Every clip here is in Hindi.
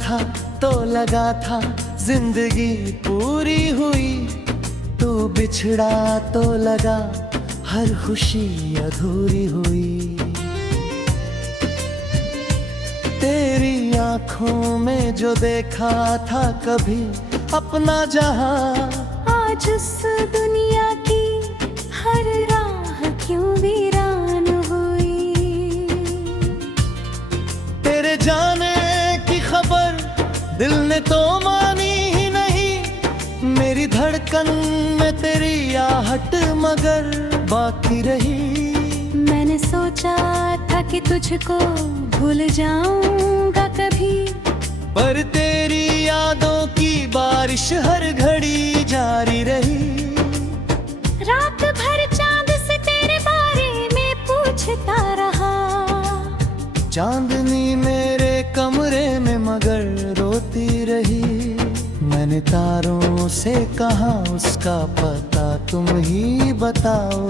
था तो लगा था जिंदगी पूरी हुई, तू बिछड़ा तो लगा हर खुशी अधूरी हुई। तेरी आंखों में जो देखा था कभी अपना जहां, आज उस दुनिया की हर राह क्यों वीरान हुई। तेरे जाने की खबर दिल ने तो मानी ही नहीं, मेरी धड़कन में तेरी आहट मगर बाकी रही। मैंने सोचा था कि तुझको भूल जाऊंगा कभी, पर तेरी यादों की बारिश हर घड़ी जारी रही। रात भर चांद से तेरे बारे में पूछता रहा, चांदनी मेरे कमरे में मगर रोती रही। मैंने तारों से कहा उसका पता तुम ही बताओ,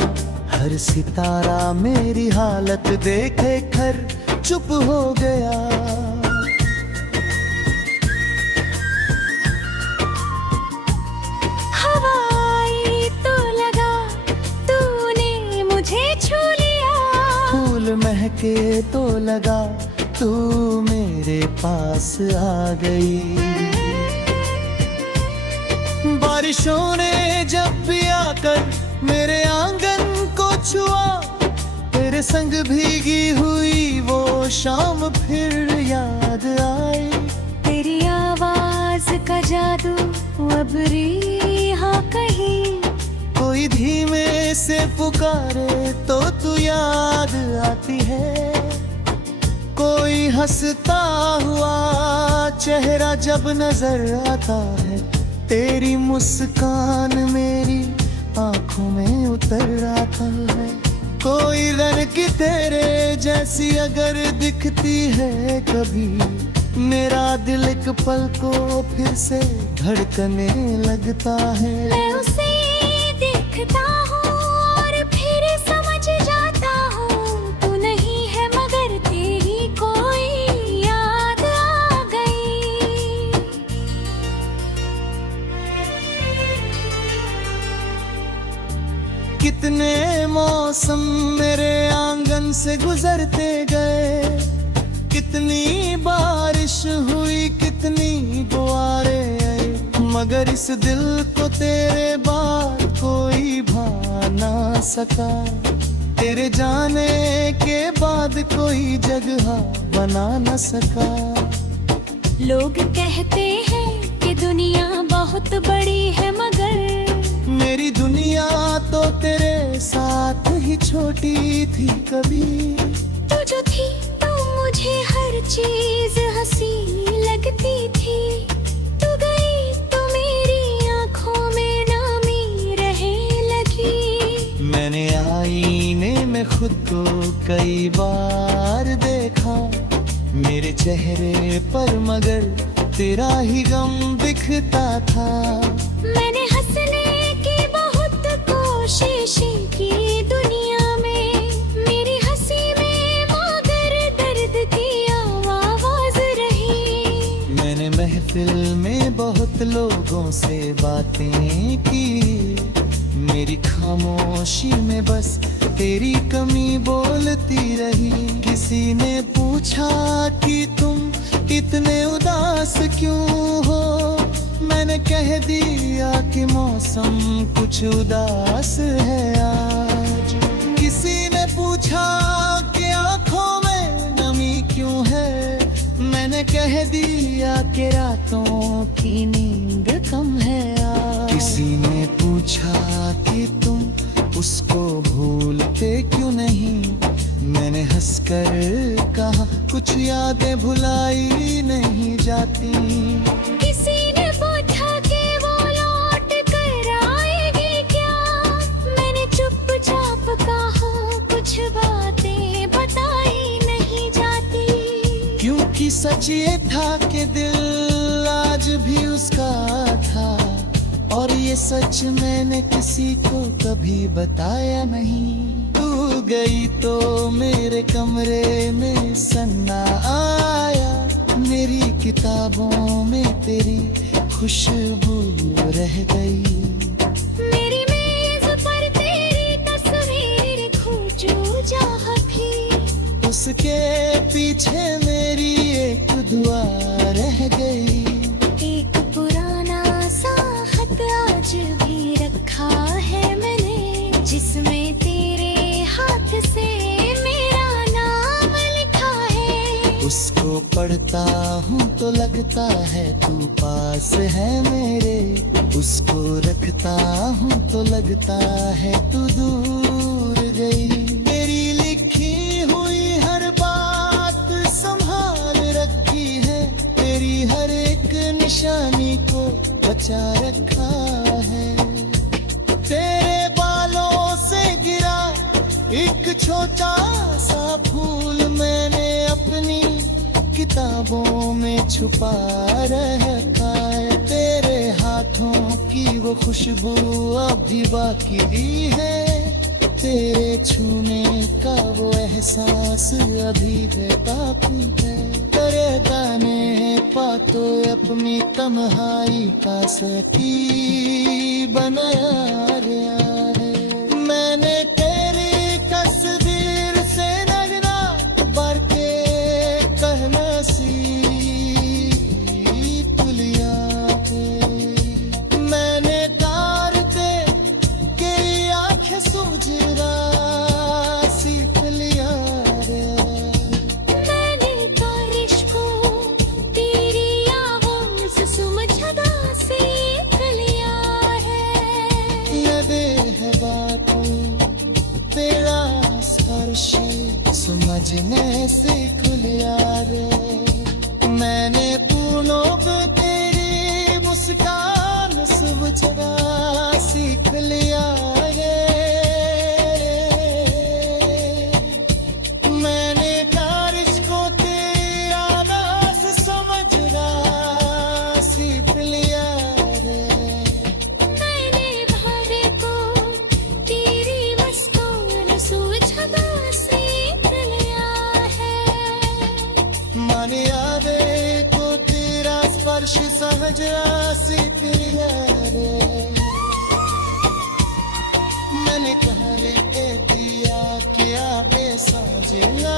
हर सितारा मेरी हालत देखे कर चुप हो गया। हवा आई तो लगा तूने मुझे छू लिया, फूल महके तो लगा तू मेरे पास आ गई। बारिशों ने जब भी आकर मेरे आंगन को छुआ, तेरे संग भीगी हुई वो शाम फिर याद आई। तेरी आवाज का जादू अब रिहा कहीं, कोई धीमे से पुकारे तो तू याद आती है। कोई हंसता हुआ चेहरा जब नजर आता है, तेरी मुस्कान मेरी आंखों में उतर आता है। कोई रन की तेरे जैसी अगर दिखती है कभी, मेरा दिल एक पल को फिर से धड़कने लगता है। मैं उसे देखता हूँ और फिर समझ जाता हूँ तू नहीं है मगर तेरी कोई याद आ गई। कितने मौसम मेरे आंगन से गुजरते गए, कितनी बारिश हुई कितनी बुआरें आई, मगर इस दिल को तेरे बाद कोई भा ना सका। तेरे जाने के बाद कोई जगह बना न सका। लोग कहते हैं कि दुनिया बहुत बड़ी है मगर मेरी दुनिया तो तेरे साथ ही छोटी थी कभी। तू जो थी तो मुझे हर चीज हंसी लगती थी, तू गई तो मेरी आंखों में नामी रहने लगी। मैंने आईने में खुद को कई बार देखा, मेरे चेहरे पर मगर तेरा ही गम दिखता था। मैंने हंसने की बहुत कोशिश की दुनिया में, मेरी हंसी में मगर दर्द की आवाज रही। मैंने महफिल में बहुत लोगों से बातें की, मेरी खामोशी में बस तेरी कमी बोलती रही। किसी ने पूछा कि तुम इतने उदास क्यों हो, मैंने कह दिया कि मौसम कुछ उदास है आज। किसी ने पूछा कि आंखों में नमी क्यों है, मैंने कह दिया कि रातों की नींद कम है आज। किसी ने पूछा कि तुम उसको भूलते क्यों नहीं, मैंने हंसकर कहा कुछ यादें भुलाई नहीं जाती। किसी ने पूछा कि वो लौट कर आएगी क्या, मैंने चुपचाप कहा कुछ बातें बताई नहीं जाती। क्योंकि सच ये था कि दिल आज भी उसका था, और ये सच मैंने किसी को कभी बताया नहीं। तू गई तो मेरे कमरे में सन्ना आया, मेरी किताबों में तेरी खुशबू रह गई। मेरी मेज पर तेरी तस्वीर खोजो जहाँ भी, उसके पीछे मेरी एक दुआ रह गई। एक पुराना सा खत आज भी रखा है मैंने, जिसमें तेरे हाथ से मेरा नाम लिखा है। उसको पढ़ता हूँ तो लगता है तू पास है मेरे, उसको रखता हूँ तो लगता है तू दूर गई। मेरी लिखी हुई हर बात संभाल रखी है, तेरी हर एक निशानी को बचा रखा है। तेरे बालों से गिरा एक छोटा सा फूल मैंने अपनी किताबों में छुपा रखा है। तेरे हाथों की वो खुशबू अभी बाकी है, तेरे छूने का वो एहसास अभी है बाकी है। तेरे गाने पा तो अपनी तन्हाई का सटी बनाया गया है। मैंने तेरी तस्वीर से नगना भर के कहना सी तुलिया है। मैंने तारते के आंखें सूझरा सीख लिया रे। मैंने बारिश को तेरी आवाज़ समझदा सीख लिया है। लगे है बातों तेरा स्पर्श समझने सीख लिया रे। मैंने फूलों पे तेरी मुस्कान समझना सीख लिया रे। मैंने बारिश को तेरा नाज समझना सीख लिया रे। मैंने भारे को तेरी मुस्कान समझदा सीख लिया है। माने यादे को तेरा स्पर्श समझना सीख लिया रे। मैंने कहने दिया क्या बेसमझना।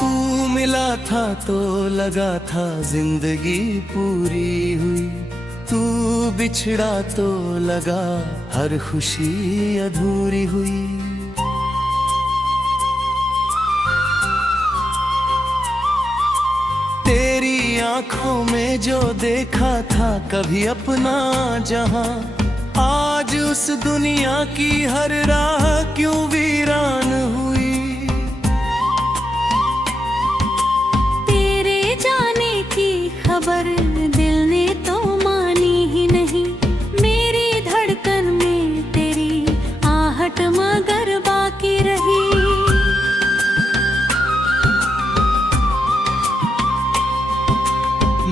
तू मिला था तो लगा था जिंदगी पूरी हुई, तू बिछड़ा तो लगा हर खुशी अधूरी हुई। तेरी आंखों में जो देखा था कभी अपना जहां, आज उस दुनिया की हर राह क्यों वीरान हुई। तेरे जाने की खबर दिल ने तो मानी ही नहीं, मेरी धड़कन में तेरी आहट मगर बाकी रही।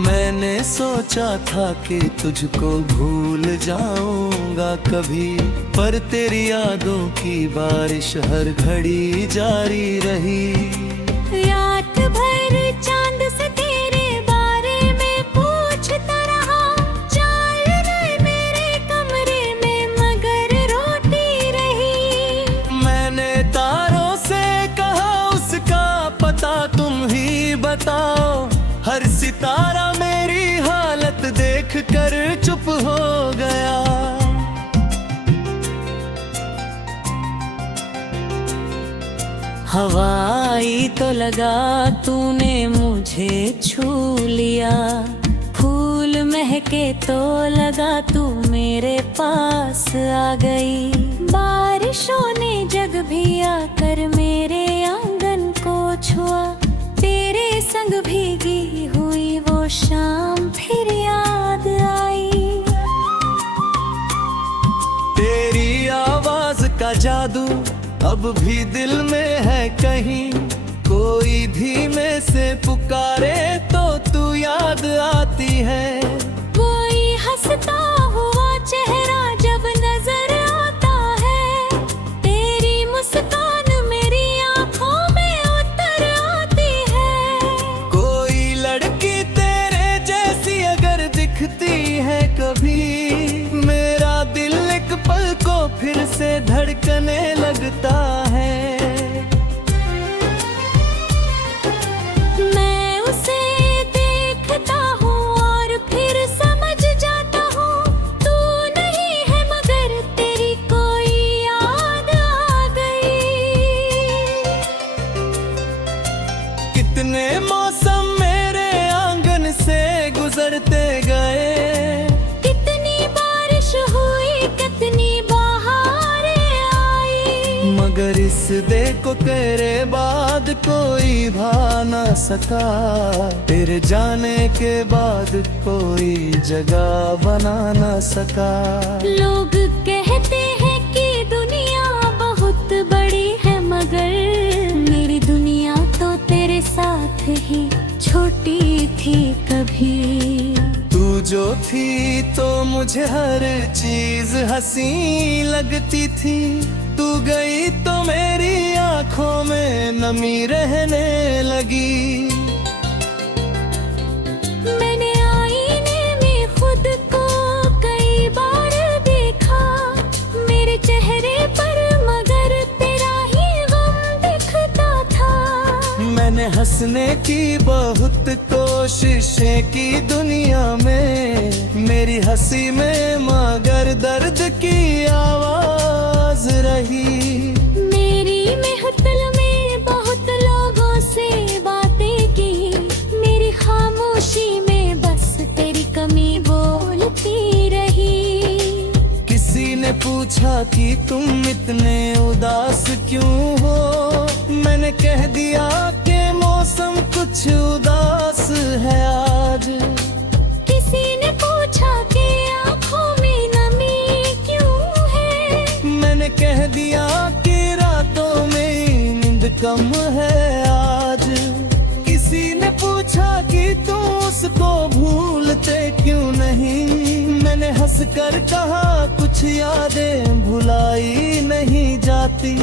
मैंने सोचा था कि तुझको भूल जाऊंगा कभी, पर तेरी यादों की बारिश हर घड़ी जारी रही। रात भर चांद से तेरे बारे में पूछता रहा, चाल रहे मेरे कमरे में मगर रोती रही। मैंने तारों से कहा उसका पता तुम ही बताओ, हर सितारा मेरी हालत देख कर चुप हो गया। हवाई तो लगा तूने मुझे छू लिया, फूल महके तो लगा तू मेरे पास आ गई। बारिशों ने जग भी आकर मेरे आंगन को छुआ, तेरे संग भीगी हुई शाम फिर याद आई। तेरी आवाज का जादू अब भी दिल में है कहीं, कोई धीमे से पुकारे तो तू याद आती है। कोई हंसता हुआ चेहरा जब नजर आता है, तेरी मुस्कान मेरी आंखों में उतर आती है। कोई लड़की तेरे जैसी अगर दिखती है कभी, मेरा दिल एक पल को फिर से धड़कने लगता है। मैं उसे देखता हूँ और फिर समझ जाता हूँ, तू नहीं है मगर तेरी कोई याद आ गई। कितने मौसम मेरे आंगन से गुजरते गए, कितनी बारिश हुई कितनी बहारें आई, मगर इस देखो तेरे बाद कोई भा ना सका। तेरे जाने के बाद कोई जगह बना ना सका। लोग कहते हैं कि दुनिया बहुत बड़ी है, मगर मेरी दुनिया तो तेरे साथ ही छोटी थी कभी। तू जो थी तो मुझे हर चीज हंसी लगती थी, तू गई तो मेरी आंखों में नमी रहने लगी। मैंने आईने में खुद को कई बार देखा, मेरे चेहरे पर मगर तेरा ही गम दिखता था। मैंने हंसने की बहुत कोशिशें की दुनिया में, मेरी हंसी में मगर दर्द की आवाज रही। मेरी महफिल में बहुत लोगों से बातें की, मेरी खामोशी में बस तेरी कमी बोलती रही। किसी ने पूछा कि तुम इतने उदास क्यों हो, मैंने कह दिया कि मौसम कुछ उदास है आज। किसी ने पूछा कि आंखों में नमी क्यों है, मैंने कह दिया कि रातों में नींद कम है आज। किसी ने पूछा कि तुम उसको भूलते क्यों नहीं, मैंने हंस कर कहा कुछ यादें भुलाई नहीं जाती।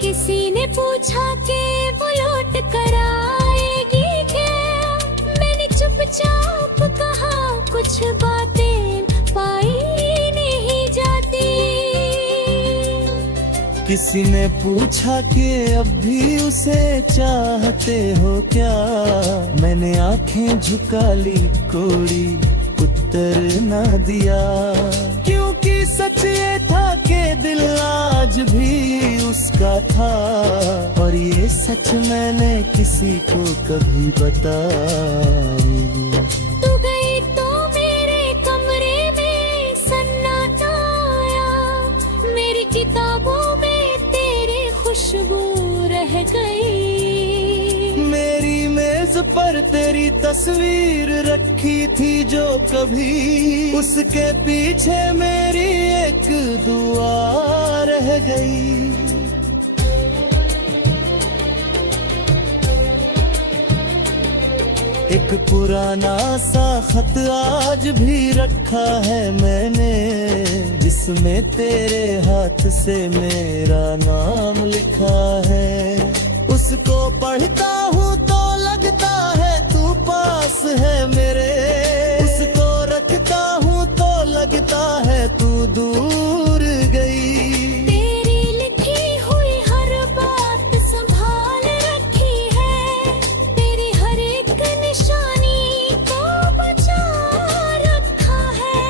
किसी ने पूछा कि वो लौट कर आएगी क्या, मैंने चुपचाप कहा कुछ बातें पाई नहीं जाती। किसी ने पूछा कि अब भी उसे चाहते हो क्या, मैंने आंखें झुका ली कोई उत्तर न दिया। क्योंकि सच ये था कि दिल आज भी उसका था, और ये सच मैंने किसी को कभी बताया। तू गई तो मेरे कमरे में सन्नाटा आया, मेरी किताबों में तेरी खुशबू रह गई। मेरी मेज पर तेरी तस्वीर रखी थी जो कभी, उसके पीछे मेरी एक दुआ रह गई। एक पुराना सा खत आज भी रखा है मैंने, जिसमें तेरे हाथ से मेरा नाम लिखा है। उसको पढ़ता हूँ तो लगता है तू पास है मेरे, उसको रखता हूँ तो लगता है तू दूर गई। तेरी लिखी हुई हर बात संभाल रखी है, तेरी हर एक निशानी को बचा रखा है।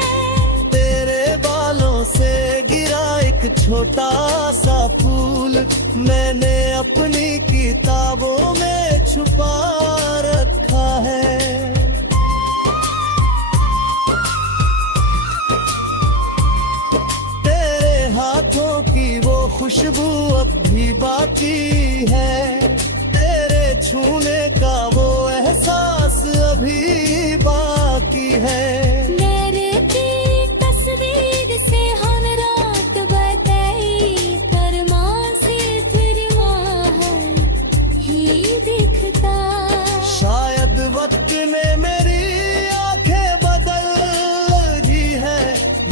तेरे बालों से गिरा एक छोटा सा फूल, मैंने अपनी किताबों में छुपा रखा है। तेरे हाथों की वो खुशबू अब भी बाकी है, तेरे छूने का वो एहसास अभी है। नैर की तस्वीर से हम रात बताई, करमा से फिर माहौल ही दिखता। शायद वक्त ने मेरी आंखें बदल दी है,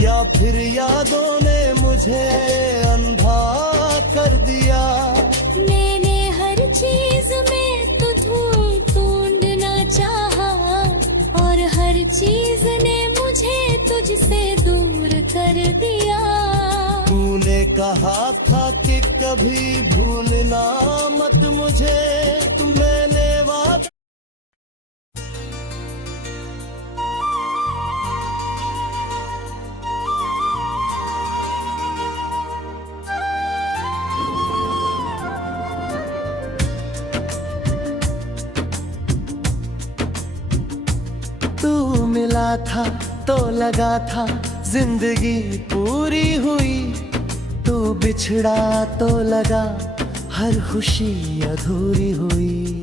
या फिर यादों ने मुझे अंधा कर दिया। मैंने हर चीज में तुझे ढूंढना चाहा, और हर चीज ने मुझे तुझसे दूर कर दिया। तूने कहा था कि कभी भूलना मत मुझे, मैंने वादा तू मिला था तो लगा था जिंदगी पूरी हुई, तू बिछड़ा तो लगा हर खुशी अधूरी हुई।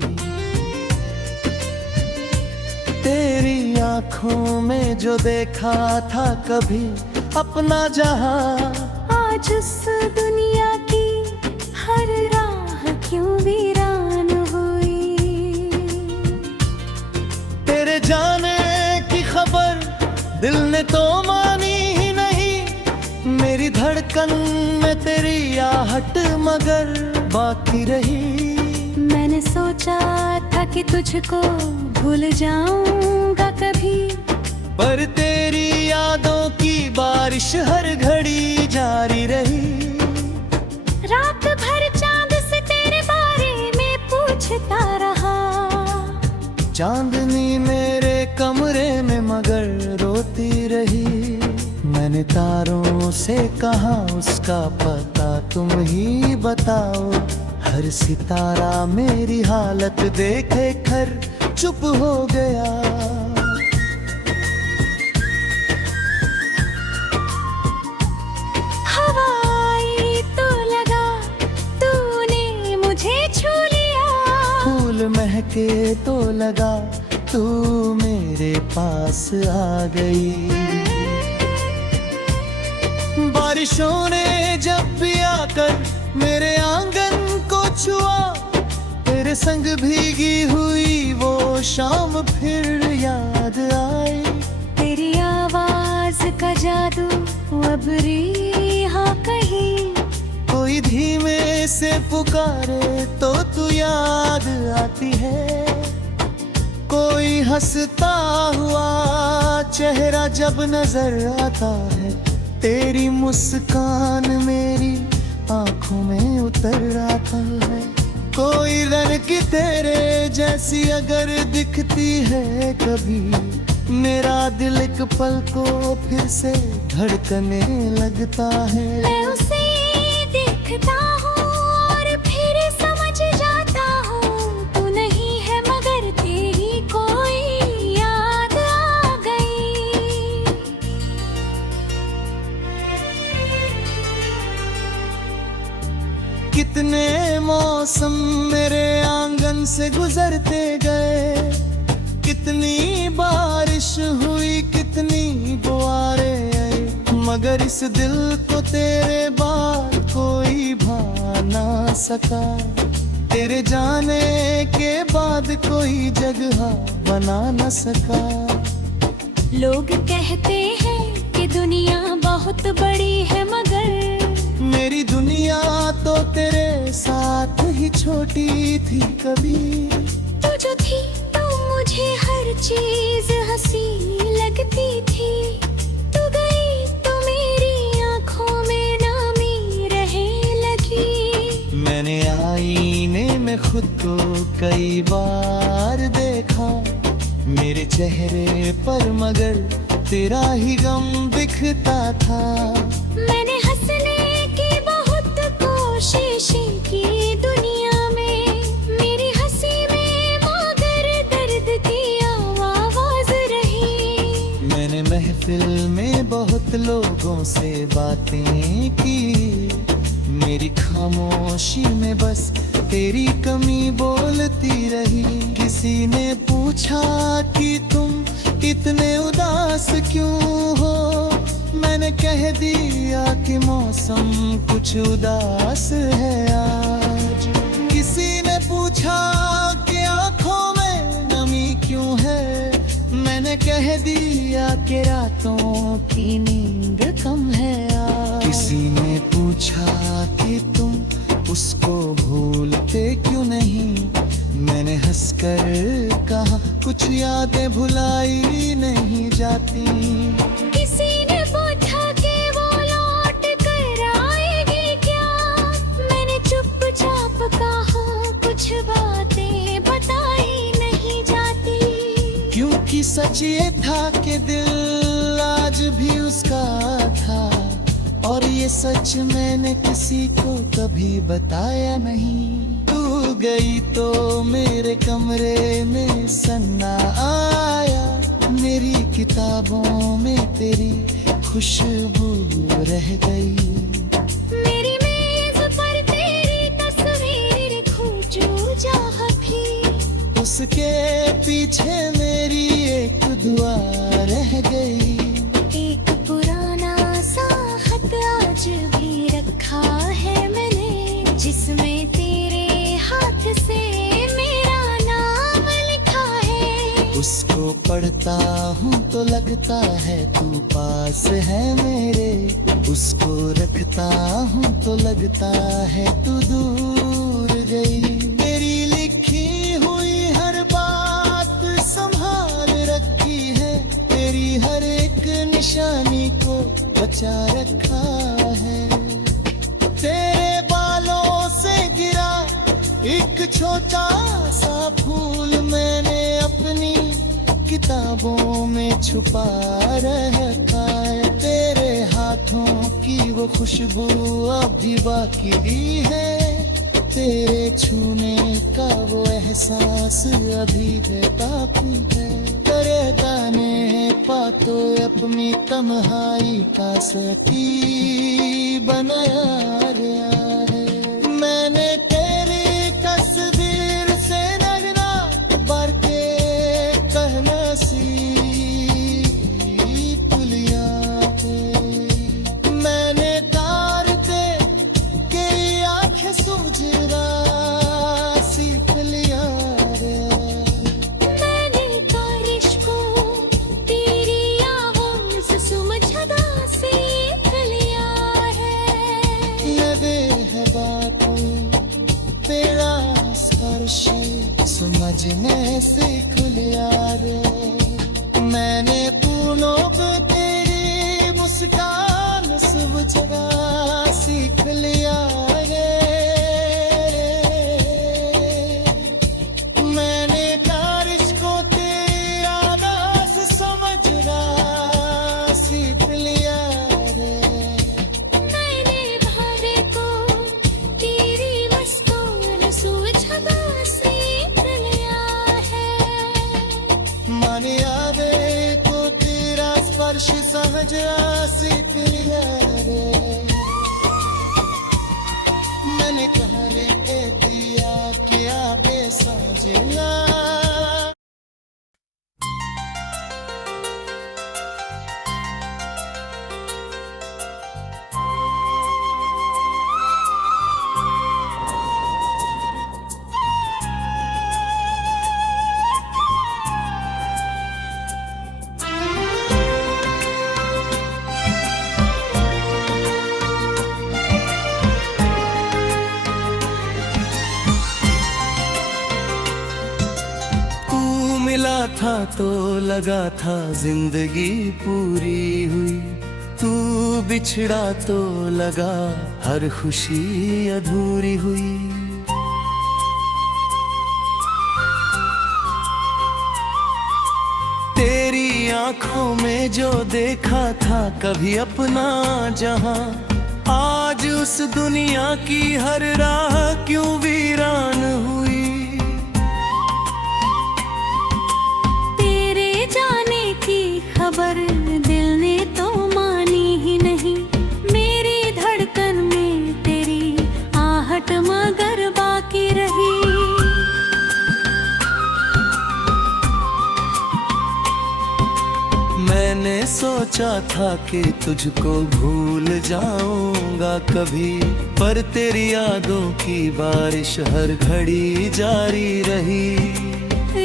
तेरी आंखों में जो देखा था कभी अपना जहां, आज उस दुनिया की हर राह क्यों वीरान हुई। तेरे जाने की खबर दिल ने तो मानी ही नहीं, मेरी धड़कन में तेरी आहट मगर बाकी रही। मैंने सोचा था कि तुझको भूल जाऊंगा कभी, पर तेरी यादों की बारिश हर घड़ी जारी रही। रात भर चांद से तेरे बारे में पूछता रहा, चांदनी मेरे कमरे में मगर रोती रही। मैंने तारों से कहा उसका पता तुम ही बताओ, हर सितारा मेरी हालत देखे कर चुप हो गया। हवाई तो लगा तूने मुझे छू लिया, फूल महके तो लगा तू मेरे पास आ गई। बारिशों ने जब भी आकर मेरे आंगन को छुआ, तेरे संग भीगी हुई वो शाम फिर याद आई। तेरी आवाज का जादू अब रिहा कहीं, कोई धीमे से पुकारे तो तू याद आती है। कोई हंसता हुआ चेहरा जब नजर आता है, तेरी मुस्कान मेरी आंखों में उतर आता है। कोई रन की तेरे जैसी अगर दिखती है कभी, मेरा दिल एक पल को फिर से धड़कने लगता है। मैं उसे देखता हूँ और फिर समझ जाता हूँ, तू नहीं है मगर तेरी कोई याद आ गई। कितने मौसम मेरे आंगन से गुजरते गए, कितनी बारिश हुई कितनी बुआरें आई, मगर इस दिल को तेरे बाद कोई भा ना सका। तेरे जाने के बाद कोई जगह बना न सका। लोग कहते हैं कि दुनिया बहुत बड़ी है, मगर मेरी दुनिया तो तेरे साथ ही छोटी थी कभी। तू जो थी तो मुझे हर चीज हंसी लगती थी, तू गई तो मेरी आंखों में नामी रहने लगी। मैंने आईने में खुद को कई बार देखा, मेरे चेहरे पर मगर तेरा ही गम दिखता था। मैंने हंसने की बहुत कोशिश की दुनिया में, मेरी हंसी में मगर दर्द की आवाज रही। मैंने महफिल में बहुत लोगों से बातें की, मेरी खामोशी में बस तेरी कमी बोलती रही। किसी ने पूछा कि तुम इतने उदास क्यों हो? मैंने कह दिया कि मौसम कुछ उदास है आज। किसी ने पूछा कि आंखों में नमी क्यों है? मैंने कह दिया कि रातों की नींद कम है आज। किसी ने पूछा कि तुम उसको भूलते क्यों नहीं? मैंने हंसकर कहा कुछ यादें भुलाई नहीं जाती। किसी ने पूछा कि वो लौट कर आएगी क्या? मैंने चुपचाप कहा कुछ बातें बताई नहीं जाती। क्योंकि सच ये था कि दिल आज भी उसका था, और ये सच मैंने किसी को कभी बताया नहीं। तू गई तो मेरे कमरे में सन्ना आया, मेरी किताबों में तेरी खुशबू रह गई। मेरी मेज पर तेरी तस्वीर खोजूं जहाँ भी, उसके पीछे मेरी एक दुआ रह गई। एक पुराना सा खत आज भी रखा है मैंने, जिसमें तेरे हाथ से मेरा नाम लिखा है। उसको पढ़ता हूँ तो लगता है तू पास है मेरे, उसको रखता हूँ तो लगता है तू दूर गई। मेरी लिखी हुई हर बात संभाल रखी है, तेरी हर एक निशानी को बचा रखा है। तेरे बालों से गिरा एक छोटा सा फूल मैंने अपनी किताबों में छुपा रखा है। तेरे हाथों की वो खुशबू अभी बाकी है, तेरे छूने का वो एहसास अभी है बाकी है। तेरे दाने पातो अपनी तन्हाई का सती बनाया गया है। मैंने तेरी तस्वीर से नगना भर के कहना सी पुलिया थे। मैंने तारते के आंखें सूझना सीख लिया रे। मैंने बारिश को तेरी आवाज़ से समझना सीख लिया है। लगे है बातों तेरा स्पर्श समझने सीख लिया रे। मैंने पूनों पे तेरी मुस्कान समझना सीख लिया रे। मैंने बारिश को तेरी आवाज़ समझना सीख लिया रे। मैंने भारे को तेरी वस्तुओं सूझना सीख लिया है। मन आवे तो तेरा स्पर्श समझना सीख लिया रे। मैंने कहने दिया क्या बेसजना। मिला था तो लगा था जिंदगी पूरी हुई, तू बिछड़ा तो लगा हर खुशी अधूरी हुई। तेरी आंखों में जो देखा था कभी अपना जहां, आज उस दुनिया की हर राह क्यों वीरान हुई। खबर दिल ने तो मानी ही नहीं, मेरी धड़कन में तेरी आहट मगर बाकी रही। सोचा था कि तुझको भूल जाऊंगा कभी, पर तेरी यादों की बारिश हर घड़ी जारी रही।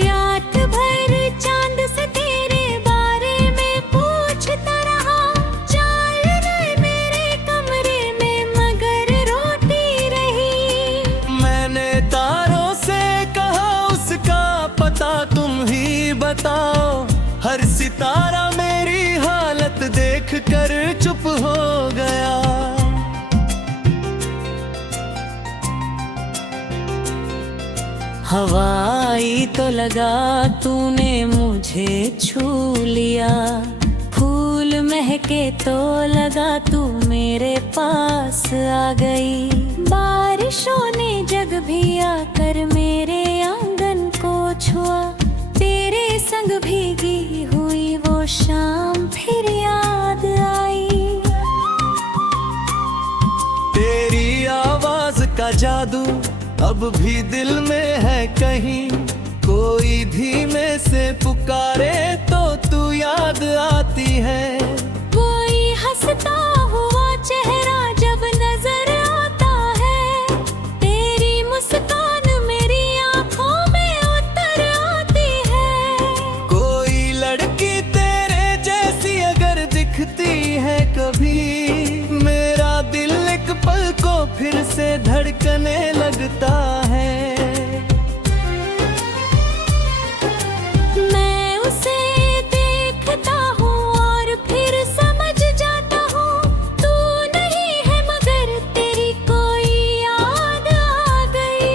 रात भर चांद से तेरे बारे में पूछता रहा, चाल रहे मेरे कमरे में मगर रोती रही। मैंने तारों से कहा उसका पता तुम ही बताओ, हर सितारा मेरी हालत देख कर चुप हो गया। हवा आई तो लगा तूने मुझे छू लिया, फूल महके तो लगा तू मेरे पास आ गई। बारिशों ने जग भी आकर मेरे आंगन को छुआ, तेरे संग भीगी हुई वो शाम फिर याद आई। तेरी आवाज का जादू अब भी दिल में है कहीं, कोई धीमे से पुकारे तो तू याद आती है। कोई हंसता हुआ चेहरा जब नजर आता है, तेरी मुस्कान मेरी आंखों में उतर आती है। कोई लड़की तेरे जैसी अगर दिखती है कभी, मेरा दिल एक पल को फिर से धड़कने लगता है। मैं उसे देखता हूँ और फिर समझ जाता हूँ, तू नहीं है मगर तेरी कोई याद आ गई।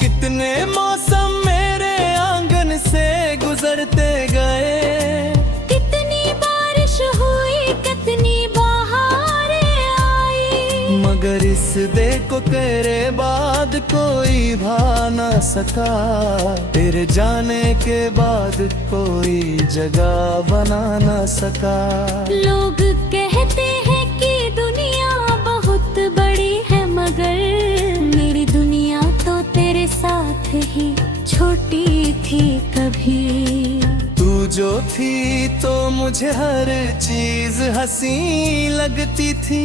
कितने मौसम मेरे आंगन से गुजरते गए, कितनी बारिश हुई कितनी बहारें आई, मगर इस देखो तेरे बाद कोई भा ना सका। तेरे जाने के बाद कोई जगह बना ना सका। लोग कहते हैं कि दुनिया बहुत बड़ी है, मगर मेरी दुनिया तो तेरे साथ ही छोटी थी कभी। तू जो थी तो मुझे हर चीज हंसी लगती थी,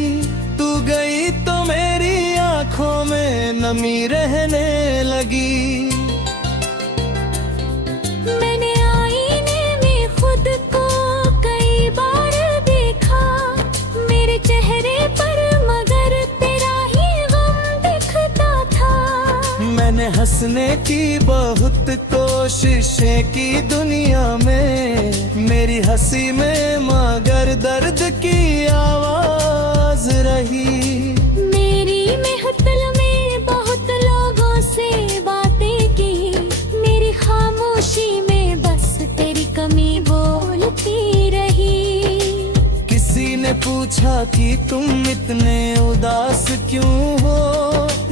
तू गई तो मेरी आंखों में नमी रहने लगी। मैंने आईने में खुद को कई बार देखा, मेरे चेहरे पर मगर तेरा ही गम दिखता था। मैंने हंसने की बहुत कोशिशें की दुनिया में, मेरी हंसी में मगर दर्द की आवाज रही। मेरी महफिल में बहुत लोगों से बातें की, मेरी खामोशी में बस तेरी कमी बोलती रही। किसी ने पूछा कि तुम इतने उदास क्यों हो,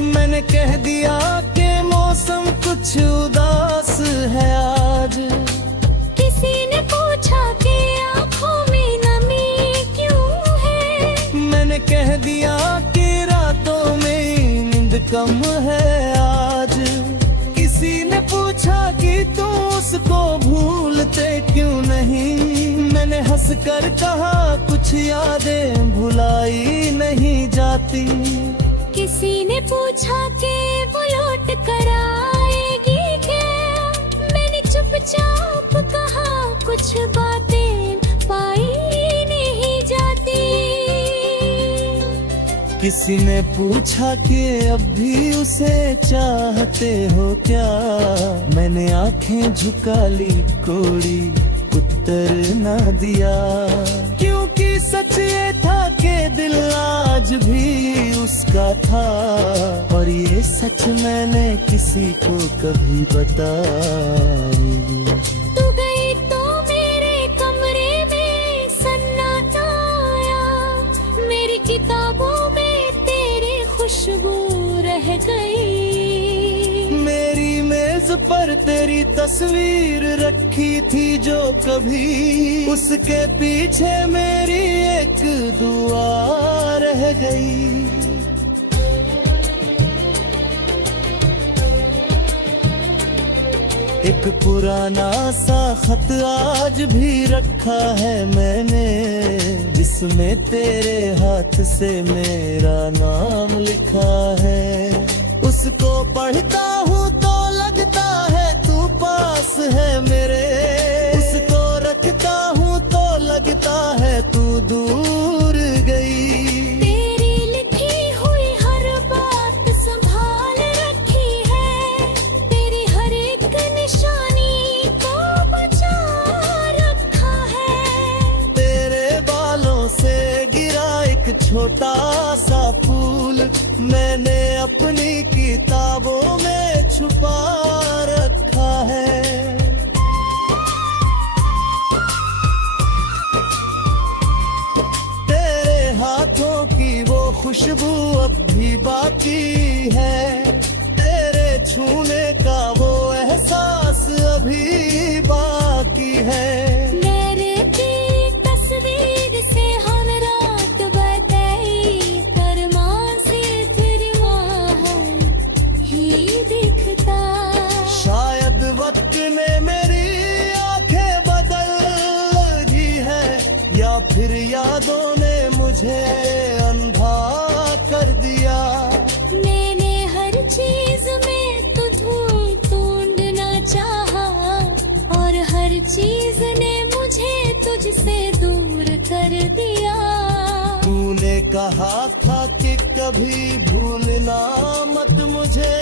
मैंने कह दिया कि मौसम कुछ उदास है आज। किसी ने पूछा कि आंखों में नमी क्यों है, मैंने कह दिया कि रातों में नींद कम है आज। किसी ने पूछा कि तुम उसको भूलते क्यों नहीं, मैंने हंस कर कहा कुछ यादें भुलाई नहीं जाती। किसी ने पूछा कि वो लौट कर आएगी क्या, मैंने चुपचाप कहा कुछ बातें पाई नहीं जाती। किसी ने पूछा कि अब भी उसे चाहते हो क्या, मैंने आंखें झुका ली कोड़ी उत्तर न दिया। क्योंकि सच ये था कि दिल आज भी उसका था, और ये सच मैंने किसी को कभी बताई। तू गई तो मेरे कमरे में सन्नाटा आया, मेरी किताबों में तेरी खुशबू रह गई। मेरी मेज पर तेरी तस्वीर रखी थी जो कभी, उसके पीछे मेरी एक दुआ रह गई। एक पुराना सा खत आज भी रखा है मैंने, जिसमें तेरे हाथ से मेरा नाम लिखा है। उसको पढ़ता हूँ तो लगता है तू पास है मेरे, उसको रखता हूँ तो लगता है तू दूर गई। तेरी लिखी हुई हर बात संभाल रखी है, तेरी हर एक निशानी को बचा रखा है। तेरे बालों से गिरा एक छोटा सा फूल मैंने अपनी किताबों में छुपा रखा है। तेरे हाथों की वो खुशबू अब भी बाकी है, तेरे छूने का वो एहसास अभी बाकी है। मेरे की तस्वीर से हम रात बताई, कर्मा से तेरी माँ ही दिखता। शायद वक्त ने मेरी आंखें बदल दी है, या फिर यादों ने मुझे अंधा कर दिया। मैंने हर चीज में तुझे ढूंढना चाहा, और हर चीज ने मुझे तुझसे दूर कर दिया। तूने कहा था कि कभी भूलना मत मुझे,